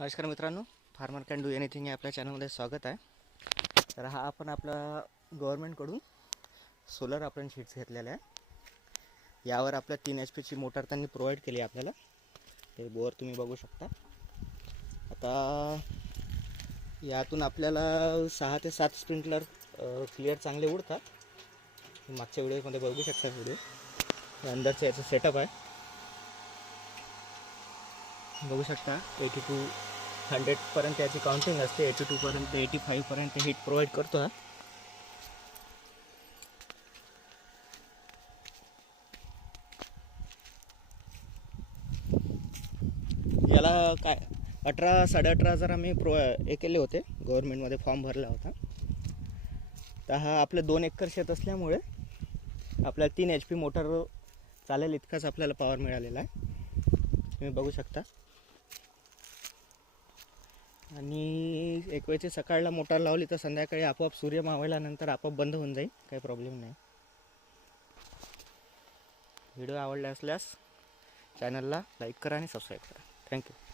नमस्कार मित्रांनो, farmer can do anything या आपल्या चॅनलमध्ये स्वागत आहे. तर हा आपण आपला गव्हर्नमेंटकडून सोलर आपण शीट्स घेतलेल्या आहे. यावर आपल्या 3 HP ची मोटर त्यांनी प्रोव्हाइड केली आहे आपल्याला. हे बोर तुम्ही बघू शकता. आता यातून आपल्याला 6 ते 7 स्प्रिंकलर क्लिअर चांगले उडतात. मागच्या व्हिडिओमध्ये बघू शकता. व्हिडिओ अंदरचं याचं सेटअप आहे, बघू शकता. 82 पर्यंत याची काउंटिंग असते. 82 पर्यंत 85 पर्यंत हीट प्रोव्हाइड करतो हा. याला काय 18-18.5 आम्ही हे केले होते, गव्हर्नमेंटमध्ये फॉर्म भरला होता. तर हा आपलं 2 एकर शेत असल्यामुळे आपल्याला 3 HP मोटर चालेल इतकाच आपल्याला पॉवर मिळालेला आहे, तुम्ही बघू शकता. आणि एक वेळची सकाळला मोटर लावली तर संध्याकाळी आपोआप सूर्य मावळल्यानंतर आपोआप बंद होऊन जाईल, काही प्रॉब्लेम नाही. व्हिडिओ आवडला असल्यास चॅनलला लाईक करा आणि सबस्क्राईब करा. थँक्यू.